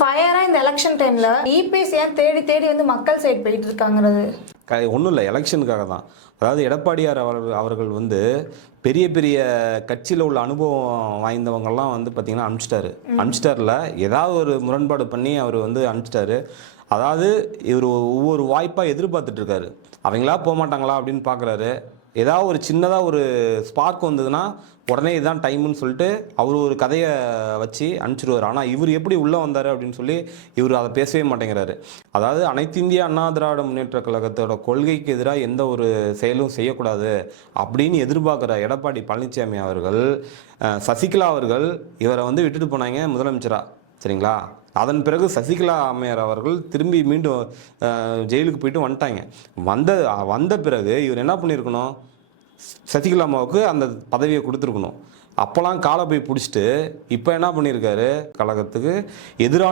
ஃபயரா இந்த எலெக்ஷன் டைம்ல இபிஎஸ் ஏன் தேடி தேடி வந்து மக்கள் சைடு போயிட்டு இருக்காங்கிறது ஒன்றும் இல்லை, எலெக்ஷனுக்காக தான். அதாவது எடப்பாடியார் அவர்கள் வந்து பெரிய பெரிய கட்சியில் உள்ள அனுபவம் வாய்ந்தவங்கெல்லாம் வந்து பார்த்திங்கன்னா அனுப்பிச்சிட்டார்ல ஏதாவது ஒரு முரண்பாடு பண்ணி அவர் வந்து அனுப்பிச்சிட்டாரு. அதாவது இவர் ஒவ்வொரு வாய்ப்பாக எதிர்பார்த்துட்டு இருக்காரு. அவங்களா போக மாட்டாங்களா அப்படின்னு பார்க்குறாரு. ஏதாவது ஒரு சின்னதாக ஒரு ஸ்பார்க் வந்ததுன்னா உடனே இதுதான் டைமுன்னு சொல்லிட்டு அவர் ஒரு கதையை வச்சு அனுப்பிச்சிடுவார். ஆனால் இவர் எப்படி உள்ளே வந்தார் அப்படின்னு சொல்லி இவர் அதை பேசவே மாட்டேங்கிறாரு. அதாவது அனைத்து இந்திய அண்ணா திராவிட முன்னேற்ற கழகத்தோட கொள்கைக்கு எதிராக எந்த ஒரு செயலும் செய்யக்கூடாது அப்படின்னு எதிர்பார்க்குற எடப்பாடி பழனிசாமி அவர்கள், சசிகலா அவர்கள் இவரை வந்து விட்டுட்டு போனாங்க முதலமைச்சராக. சரிங்களா? அதன் பிறகு சசிகலா அம்மையார் அவர்கள் திரும்பி மீண்டும் ஜெயிலுக்கு போயிட்டு வந்துட்டாங்க. வந்த பிறகு இவர் என்ன பண்ணியிருக்கணும்? சசிகலா அம்மாவுக்கு அந்த பதவியை கொடுத்துருக்கணும். அப்போலாம் காலை போய் பிடிச்சிட்டு இப்போ என்ன பண்ணியிருக்காரு? கழகத்துக்கு எதிரான